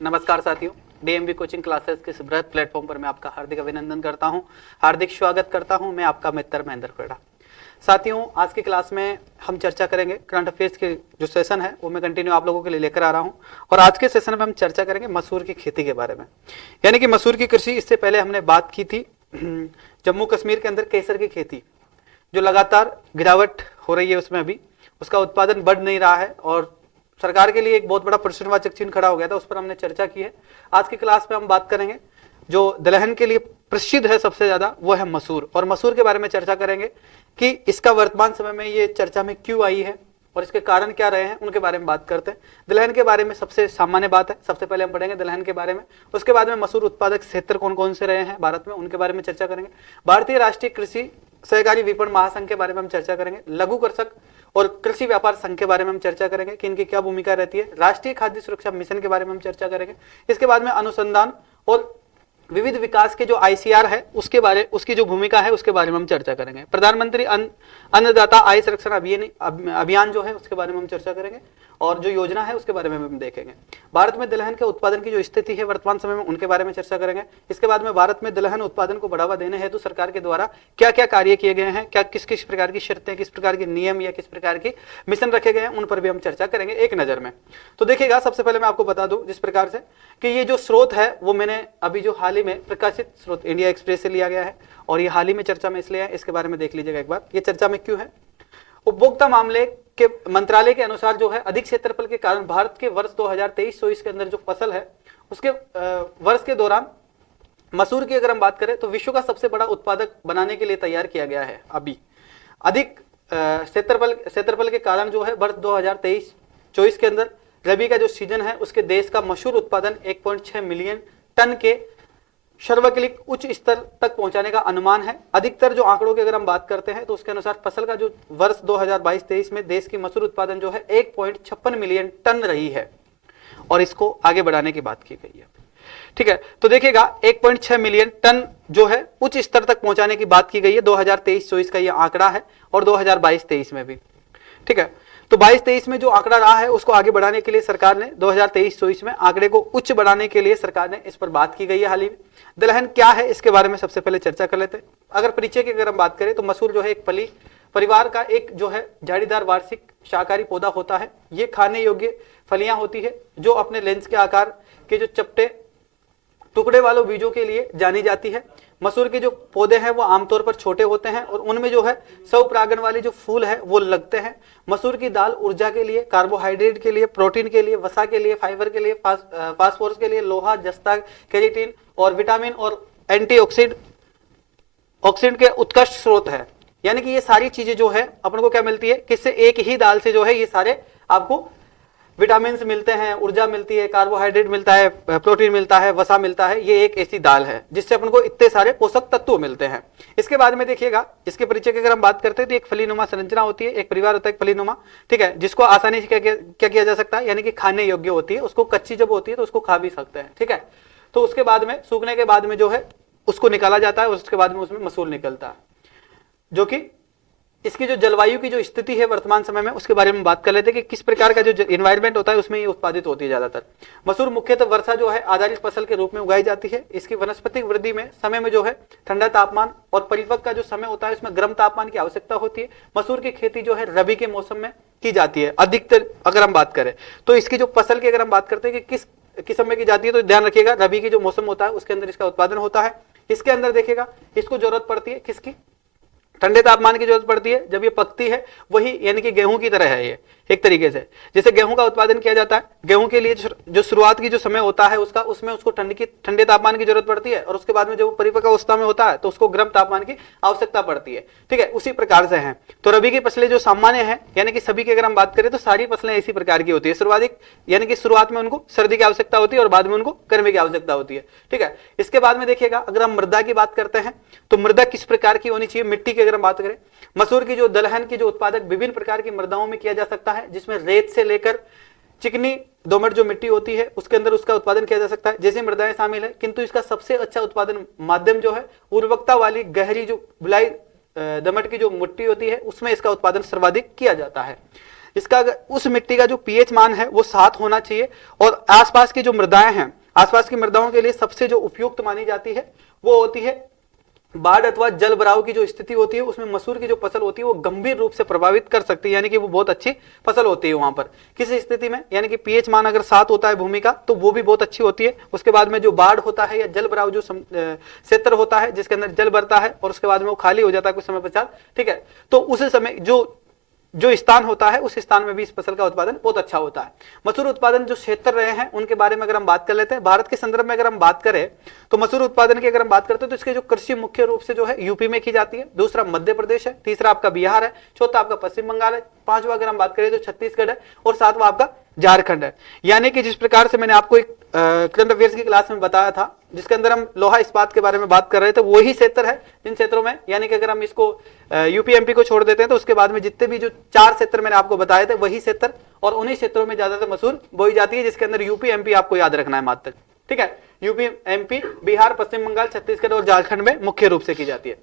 नमस्कार साथियों, DMV coaching classes के इस बृहद प्लेटफॉर्म पर मैं आपका हार्दिक अभिनंदन करता हूं, हार्दिक स्वागत करता हूं। मैं आपका मित्र महेंद्र खेड़ा। साथियों, आज की क्लास में हम चर्चा करेंगे करंट अफेयर्स के जो सेशन है वो मैं कंटिन्यू आप लोगों के लिए लेकर आ रहा हूं। और आज के सेशन में हम चर्चा करेंगे मसूर की खेती के बारे में, यानी कि मसूर की कृषि। इससे पहले हमने बात की थी जम्मू कश्मीर के अंदर केसर की खेती जो लगातार गिरावट हो रही है, उसमें अभी उसका उत्पादन बढ़ नहीं रहा है और सरकार के लिए एक बहुत बड़ा प्रश्नवाचक चिन्ह खड़ा हो गया था। उस पर हमने चर्चा की है। आज की क्लास में हम बात करेंगे जो दलहन के लिए प्रसिद्ध है सबसे ज्यादा, वो है मसूर। और मसूर के बारे में चर्चा करेंगे कि इसका वर्तमान समय में ये चर्चा में क्यों आई है और इसके कारण क्या रहे हैं, उनके बारे में बात करते हैं। दलहन के बारे में सबसे सामान्य बात है, सबसे पहले हम पढ़ेंगे दलहन के बारे में। उसके बाद में मसूर उत्पादक क्षेत्र कौन कौन से रहे हैं भारत में, उनके बारे में चर्चा करेंगे। भारतीय राष्ट्रीय कृषि सहकारी विपणन महासंघ के बारे में हम चर्चा करेंगे। लघु कृषक और कृषि व्यापार संघ के बारे में हम चर्चा करेंगे कि इनकी क्या भूमिका रहती है। राष्ट्रीय खाद्य सुरक्षा मिशन के बारे में हम चर्चा करेंगे। इसके बाद में अनुसंधान और विविध विकास के जो आईसीआर है उसकी जो भूमिका है उसके बारे में हम चर्चा करेंगे। प्रधानमंत्री अन्नदाता आय संरक्षण अभियान जो है उसके बारे में हम चर्चा करेंगे और जो योजना है उसके बारे में हम देखेंगे। भारत में दलहन के उत्पादन की जो स्थिति है वर्तमान समय में, उनके बारे में चर्चा करेंगे। इसके बाद में भारत में दलहन उत्पादन को बढ़ावा देने हेतु सरकार के द्वारा क्या क्या कार्य किए गए हैं, क्या किस किस प्रकार की शर्तें, किस प्रकार के नियम या किस प्रकार की मिशन रखे गए हैं, उन पर भी हम चर्चा करेंगे एक नजर में। तो देखिएगा, सबसे पहले मैं आपको बता दूं जिस प्रकार से कि ये जो स्रोत है वो मैंने अभी जो हाल ही में प्रकाशित स्रोत इंडिया एक्सप्रेस से लिया गया है और ये हाल ही में चर्चा में इसलिए है, इसके बारे में देख लीजिएगा एक बार ये चर्चा में क्यों है। उपभोक्ता मामले के मंत्रालय के अनुसार जो है अधिक क्षेत्रफल के कारण भारत के वर्ष 2023-24 के अंदर जो फसल है उसके वर्ष के दौरान मसूर की अगर हम बात करें तो विश्व का सबसे बड़ा उत्पादक बनाने के लिए तैयार किया गया है। अभी अधिक क्षेत्रफल के कारण जो है वर्ष 2023-24 के अंदर रबी का जो सीजन है उसके देश का मसूर उत्पादन 1.6 मिलियन टन के सर्वाधिक उच्च स्तर तक पहुंचाने का अनुमान है। अधिकतर जो आंकड़ों की अगर हम बात करते हैं तो उसके अनुसार फसल का जो वर्ष 2022-23 में देश की मसूर उत्पादन जो है 1.56 मिलियन टन रही है और इसको आगे बढ़ाने की बात की गई है। ठीक है, तो देखिएगा 1.6 मिलियन टन जो है उच्च स्तर तक पहुंचाने की बात की गई है। 2023-24 का यह आंकड़ा है और 2022-23 में भी। ठीक है, तो 22-23 में जो आंकड़ा रहा है उसको आगे बढ़ाने के लिए सरकार ने 2023-24 में आंकड़े को उच्च बढ़ाने के लिए सरकार ने इस पर बात की गई है हाल ही में। दलहन क्या है इसके बारे में सबसे पहले चर्चा कर लेते हैं। अगर परिचय की अगर हम बात करें तो मसूर जो है एक फली परिवार का एक जो है झाड़ीदार वार्षिक शाकाहारी पौधा होता है। ये खाने योग्य फलियां होती है जो अपने लेंस के आकार के जो चपटे टुकड़े वालों बीजों के लिए जानी जाती है। मसूर के जो पौधे हैं वो आमतौर पर छोटे होते हैं और उनमें जो है स्वपरागण वाले जो फूल है वो लगते हैं। मसूर की दाल ऊर्जा के लिए, कार्बोहाइड्रेट के लिए, प्रोटीन के लिए, वसा के लिए, फाइबर के लिए, फास्फोरस के लिए, लोहा, जस्ता, केराटिन और विटामिन और एंटीऑक्सीडेंट के उत्कृष्ट स्रोत है। यानी कि ये सारी चीजें जो है अपन को क्या मिलती है, किससे, एक ही दाल से जो है ये सारे आपको विटामिन मिलते हैं, ऊर्जा मिलती है, कार्बोहाइड्रेट मिलता है, प्रोटीन मिलता है, वसा मिलता है। ये एक ऐसी दाल है जिससे अपन को इतने सारे पोषक तत्व मिलते हैं। इसके बाद में देखिएगा इसके परिचय की अगर हम बात करते हैं तो एक फलीनुमा संरचना होती है, एक परिवार होता है, एक फलीनुमा। ठीक है, जिसको आसानी से क्या किया जा सकता है, यानी कि खाने योग्य होती है। उसको कच्ची जब होती है तो उसको खा भी सकते हैं। ठीक है, तो उसके बाद में सूखने के बाद में जो है उसको निकाला जाता है और उसके बाद में उसमें मसूर निकलता है। जो कि इसकी जो जलवायु की जो स्थिति है वर्तमान समय में उसके बारे में बात कर लेते हैं कि किस प्रकार का जो एनवायरनमेंट होता है उसमें ये उत्पादित होती है। ज्यादातर मसूर मुख्यतः वर्षा जो है आधारित फसल के रूप में उगाई जाती है। इसकी वनस्पतिक वृद्धि में समय में जो है ठंडा तापमान और परिपक्व का जो समय होता है उसमें गर्म तापमान की आवश्यकता होती है। मसूर की खेती जो है रबी के मौसम में की जाती है अधिकतर। अगर हम बात करें तो इसकी जो फसल की अगर हम बात करते हैं कि किस किस्म में की जाती है तो ध्यान रखिएगा रबी की जो मौसम होता है उसके अंदर इसका उत्पादन होता है। इसके अंदर देखिएगा इसको जरूरत पड़ती है किसकी, ठंडे तापमान की जरूरत पड़ती है जब ये पकती है। वही यानी कि गेहूं की तरह है ये एक तरीके से, जैसे गेहूं का उत्पादन किया जाता है। गेहूं के लिए जो शुरुआत की जो समय होता है उसका, उसमें उसको ठंडे तापमान की जरूरत पड़ती है और उसके बाद में जब परिपक्व अवस्था में होता है तो उसको गर्म तापमान की आवश्यकता पड़ती है। ठीक है, उसी प्रकार से है। तो रबी की फसलें जो सामान्य है, यानी कि सभी की अगर हम बात करें तो सारी फसलें इसी प्रकार की होती है। सर्वाधिक यानी कि शुरुआत में उनको सर्दी की आवश्यकता होती है और बाद में उनको गर्मी की आवश्यकता होती है। ठीक है, इसके बाद में देखिएगा अगर हम मृदा की बात करते हैं तो मृदा किस प्रकार की होनी चाहिए, मिट्टी की अगर हम बात करें, मसूर की जो दलहन की जो उत्पादक विभिन्न प्रकार की मृदाओं में किया जा सकता है, जिसमें रेत से लेकर चिकनी दोमट जो मिट्टी होती है उसके अंदर उसका उत्पादन किया जा सकता है, जैसे मृदाएं शामिल है। किंतु इसका सबसे अच्छा उत्पादन माध्यम जो है उर्वरकता वाली गहरी जो बुलाई दमट की जो मिट्टी होती है उसमें इसका उत्पादन सर्वाधिक किया जाता है। इसका उस मिट्टी का जो पीएच मान है वो 7 होना चाहिए। और आसपास की जो मृदाएं हैं, आसपास की मृदाओं के लिए सबसे जो उपयुक्त मानी जाती है वो होती है बाढ़ अथवा जल भराव की जो स्थिति होती है, उसमें मसूर की जो फसल होती है वो गंभीर रूप से प्रभावित कर सकती है, यानी कि वो बहुत अच्छी फसल होती है वहां पर। किस स्थिति में, यानी कि पीएच मान अगर 7 होता है भूमि का तो वो भी बहुत अच्छी होती है। उसके बाद में जो बाढ़ होता है या जल भराव जो क्षेत्र होता है जिसके अंदर जल भरता है और उसके बाद में वो खाली हो जाता है कुछ समय पश्चात, ठीक है, तो उस समय जो स्थान होता है उस स्थान में भी इस फसल का उत्पादन बहुत अच्छा होता है। मसूर उत्पादन जो क्षेत्र रहे हैं उनके बारे में अगर हम बात कर लेते हैं, भारत के संदर्भ में अगर हम बात करें तो मसूर उत्पादन की अगर हम बात करते हैं तो इसके जो कृषि मुख्य रूप से जो है यूपी में की जाती है, दूसरा मध्य प्रदेश है, तीसरा आपका बिहार है, चौथा आपका पश्चिम बंगाल है, पांचवा अगर हम बात करें तो छत्तीसगढ़ है और सातवां आपका झारखंड है। यानी कि जिस प्रकार से मैंने आपको एक करंट अफेयर्स की क्लास में बताया था जिसके अंदर हम लोहा इस्पात के बारे में बात कर रहे थे, वही क्षेत्र है जिन क्षेत्रों में, यानी कि अगर हम इसको यूपी एमपी को छोड़ देते हैं तो उसके बाद में जितने भी जो 4 क्षेत्र मैंने आपको बताए थे वही क्षेत्र, और उन्हीं क्षेत्रों में ज्यादातर मसूर बोई जाती है, जिसके अंदर यूपी एमपी आपको याद रखना है मात्र, ठीक है। यूपी एमपी बिहार पश्चिम बंगाल छत्तीसगढ़ और झारखंड में मुख्य रूप से की जाती है।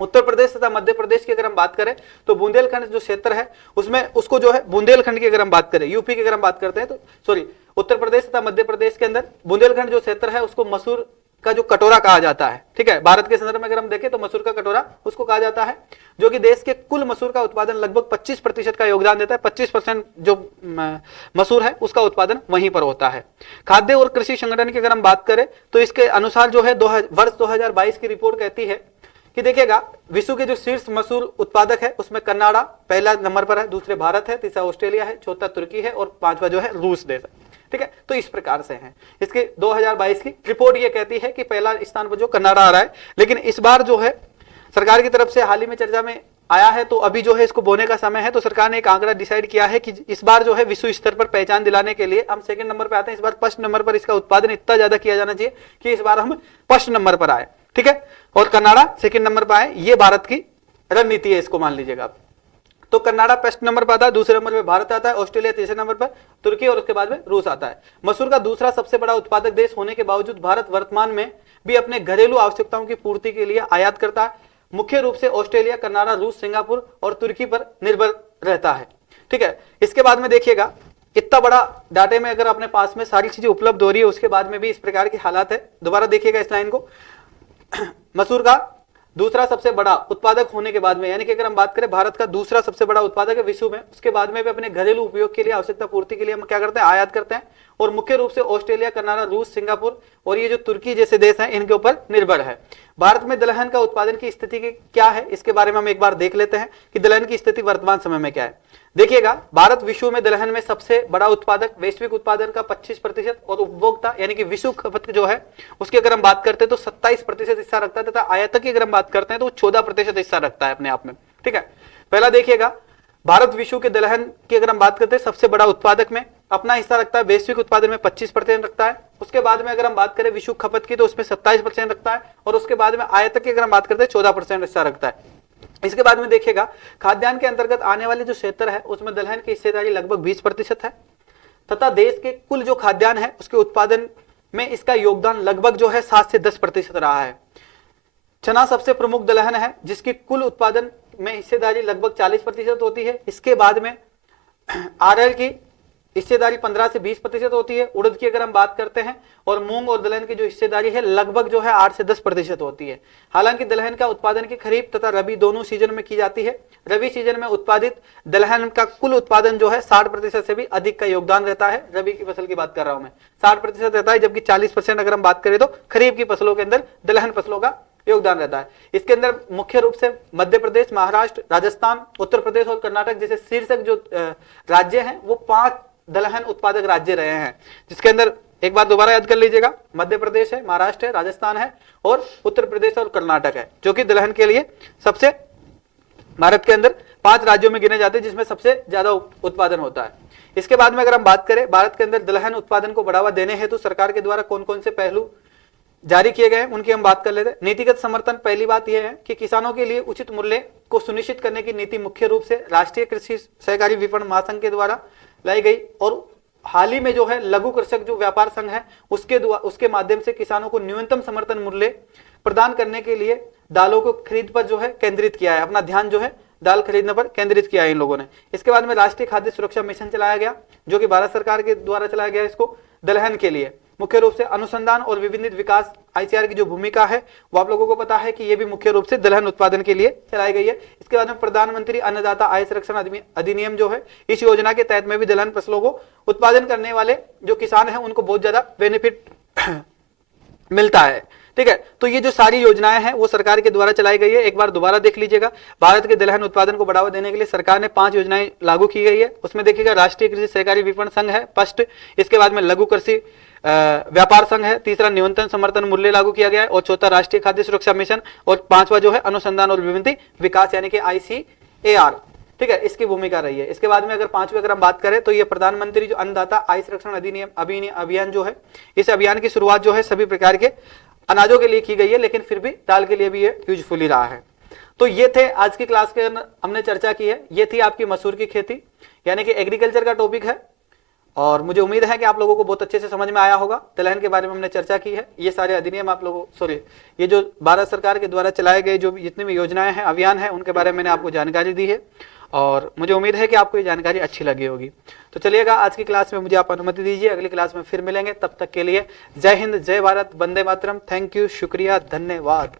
उत्तर प्रदेश तथा मध्य प्रदेश की अगर हम बात करें तो बुंदेलखंड जो क्षेत्र है उसमें उसको जो है बुंदेलखंड की अगर हम बात करें, यूपी की अगर हम बात करते हैं तो सॉरी उत्तर प्रदेश तथा मध्य प्रदेश के अंदर बुंदेलखंड जो क्षेत्र है उसको मसूर का जो कटोरा कहा जाता है, ठीक है। भारत के संदर्भ में अगर हम देखें तो मसूर का कटोरा उसको कहा जाता है, जो कि देश के कुल मसूर का उत्पादन लगभग 25% का योगदान देता है। 25% जो मसूर है उसका उत्पादन वहीं पर होता है। खाद्य और कृषि संगठन की अगर हम बात करें तो इसके अनुसार जो है वर्ष 2022 की रिपोर्ट कहती है कि देखिएगा विश्व के जो शीर्ष मसूर उत्पादक है उसमें कनाडा पहला नंबर पर है, दूसरे भारत है, तीसरा ऑस्ट्रेलिया है, चौथा तुर्की है और पांचवा जो है रूस देश है, ठीक है। तो इस प्रकार से है इसके 2022 की रिपोर्ट ये कहती है कि पहला स्थान पर जो कनाडा आ रहा है, लेकिन इस बार जो है सरकार की तरफ से हाल ही में चर्चा में आया है, तो अभी जो है इसको बोने का समय है, तो सरकार ने एक आंकड़ा डिसाइड किया है कि इस बार जो है विश्व स्तर पर पहचान दिलाने के लिए हम सेकंड नंबर पर आते हैं, इस बार फर्स्ट नंबर पर इसका उत्पादन इतना ज्यादा किया जाना चाहिए कि इस बार हम फर्स्ट नंबर पर आए, ठीक है, और कनाडा सेकंड नंबर पर आए। ये भारत की रणनीति है, इसको मान लीजिएगा आप। तो कनाडा फर्स्ट नंबर पर आता है, दूसरे नंबर पर भारत आता है, ऑस्ट्रेलिया तीसरे नंबर पर, तुर्की और उसके बाद में रूस आता है। मसूर का दूसरा सबसे बड़ा उत्पादक देश होने के बावजूद भारत वर्तमान में भी अपने घरेलू आवश्यकताओं की पूर्ति के लिए आयात करता है। मुख्य रूप से ऑस्ट्रेलिया, कनाडा, रूस, सिंगापुर और तुर्की पर निर्भर रहता है, ठीक है। इसके बाद में देखिएगा इतना बड़ा डाटे में अगर अपने पास में सारी चीजें उपलब्ध हो रही है उसके बाद में भी इस प्रकार की हालात है। दोबारा देखिएगा इस लाइन को, मसूर का दूसरा सबसे बड़ा उत्पादक होने के बाद में, यानी कि अगर हम बात करें भारत का दूसरा सबसे बड़ा उत्पादक है विश्व में, उसके बाद में भी अपने घरेलू उपयोग के लिए आवश्यकता पूर्ति के लिए हम क्या करते हैं, आयात करते हैं, और मुख्य रूप से ऑस्ट्रेलिया, कनाडा, रूस, सिंगापुर और ये जो तुर्की जैसे देश हैं इनके ऊपर निर्भर है। भारत में दलहन का उत्पादन की स्थिति क्या है इसके बारे में हम एक बार देख लेते हैं कि दलहन की स्थिति वर्तमान समय में क्या है। देखिएगा भारत विश्व में दलहन में सबसे बड़ा उत्पादक, वैश्विक उत्पादन का 25% और उपभोक्ता यानी कि विश्व खपत जो है उसकी अगर हम बात करते हैं तो 27% हिस्सा रखता है, तथा आयातक की अगर हम बात करते हैं तो 14% हिस्सा रखता है अपने आप में, ठीक है। पहला देखिएगा भारत विश्व के दलहन की अगर हम बात करते हैं सबसे बड़ा उत्पादक में अपना हिस्सा रखता है, वैश्विक उत्पादन में 25% रखता है। उसके बाद में अगर हम बात करें विश्व खपत की तो उसमें 27% रखता है, और उसके बाद में आयातक की अगर हम बात करते हैं 14% हिस्सा रखता है। इसके बाद में देखिएगा खाद्यान्न के अंतर्गत आने वाले जो क्षेत्र है उसमें दलहन की हिस्सेदारी लगभग 20% है, तथा देश के कुल जो खाद्यान्न है उसके उत्पादन में इसका योगदान लगभग जो है 7 से 10% रहा है। चना सबसे प्रमुख दलहन है जिसकी कुल उत्पादन में हिस्सेदारी लगभग 40% होती है। इसके बाद में अरहर की हिस्सेदारी 15 से 20% होती है। उड़द की अगर हम बात करते हैं और मूंग और दलहन की जो हिस्सेदारी है लगभग जो है 8 से 10% होती है। हालांकि दलहन का उत्पादन की खरीफ तथा रबी दोनों सीजन में की जाती है। रबी सीजन में उत्पादित दलहन का कुल उत्पादन जो है 60% से भी अधिक का योगदान रहता है। रबी की फसल की बात कर रहा हूं मैं, 60% रहता है, जबकि 40% अगर हम बात करें तो खरीफ की फसलों के अंदर दलहन फसलों का योगदान रहता है। इसके अंदर मुख्य रूप से मध्य प्रदेश, महाराष्ट्र, राजस्थान, उत्तर प्रदेश और कर्नाटक जैसे शीर्षक जो राज्य हैं वो 5 दलहन उत्पादक राज्य रहे हैं, जिसके अंदर एक बार दोबारा याद कर लीजिएगा, मध्य प्रदेश है, महाराष्ट्र है, राजस्थान है और उत्तर प्रदेश और कर्नाटक है, जो कि दलहन के लिए सबसे भारत के अंदर 5 राज्यों में गिने जाते हैं जिसमें सबसे ज्यादा उत्पादन होता है। इसके बाद में अगर हम बात करें भारत के अंदर दलहन उत्पादन को बढ़ावा देने हेतु सरकार के द्वारा कौन कौन से पहलू जारी किए गए हैं उनकी हम बात कर लेते हैं। नीतिगत समर्थन, पहली बात यह है कि किसानों के लिए उचित मूल्य को सुनिश्चित करने की नीति मुख्य रूप से राष्ट्रीय कृषि सहकारी विपणन महासंघ के द्वारा लाई गई, और हाल ही में जो है लघु कृषक जो व्यापार संघ है उसके माध्यम से किसानों को न्यूनतम समर्थन मूल्य प्रदान करने के लिए दालों को खरीद पर जो है केंद्रित किया है, अपना ध्यान जो है दाल खरीदने पर केंद्रित किया है इन लोगों ने। इसके बाद में राष्ट्रीय खाद्य सुरक्षा मिशन चलाया गया, जो कि भारत सरकार के द्वारा चलाया गया। इसको दलहन के लिए मुख्य रूप से अनुसंधान और विविध विकास आईसीआर की जो भूमिका है वो आप लोगों को पता है कि ये भी मुख्य रूप से दलहन उत्पादन के लिए चलाई गई है। इसके बाद में प्रधानमंत्री अन्नदाता आय संरक्षण अधिनियम जो है, इस योजना के तहत में भी दलहन फसलों को उत्पादन करने वाले जो किसान हैं उनको बहुत ज्यादा बेनिफिट मिलता है। ठीक है, तो ये जो सारी योजनाएं हैं वो सरकार के द्वारा चलाई गई है। एक बार दोबारा देख लीजिएगा, भारत के दलहन उत्पादन को बढ़ावा देने के लिए सरकार ने 5 योजनाएं लागू की गई है। उसमें देखिएगा राष्ट्रीय कृषि सहकारी विपणन संघ है फर्स्ट, इसके बाद में लघु कृषि व्यापार संघ है, तीसरा न्यूनतम समर्थन मूल्य लागू किया गया है, और चौथा राष्ट्रीय खाद्य सुरक्षा मिशन, और पांचवा जो है अनुसंधान और विविध विकास यानी कि ICAR। ठीक है, इसकी भूमिका रही है। इसके बाद में अगर पांचवी अगर हम बात करें तो ये प्रधानमंत्री जो अन्नदाता आय संरक्षण अधिनियम अभियान जो है, इस अभियान की शुरुआत जो है सभी प्रकार के अनाजों के लिए की गई है, लेकिन फिर भी दाल के लिए भी ये यूजफुल ही रहा है। तो ये थे आज की क्लास के अंदर हमने चर्चा की है। ये थी आपकी मसूर की खेती यानी कि एग्रीकल्चर का टॉपिक है, और मुझे उम्मीद है कि आप लोगों को बहुत अच्छे से समझ में आया होगा। दलहन के बारे में हमने चर्चा की है। ये सारे अधिनियम आप लोगों ये जो भारत सरकार के द्वारा चलाए गए जो जितनी भी योजनाएं हैं, अभियान है, उनके बारे में मैंने आपको जानकारी दी है, और मुझे उम्मीद है कि आपको ये जानकारी अच्छी लगी होगी। तो चलिएगा, आज की क्लास में मुझे आप अनुमति दीजिए, अगली क्लास में फिर मिलेंगे। तब तक के लिए जय हिंद, जय भारत, वंदे मातरम। थैंक यू, शुक्रिया, धन्यवाद।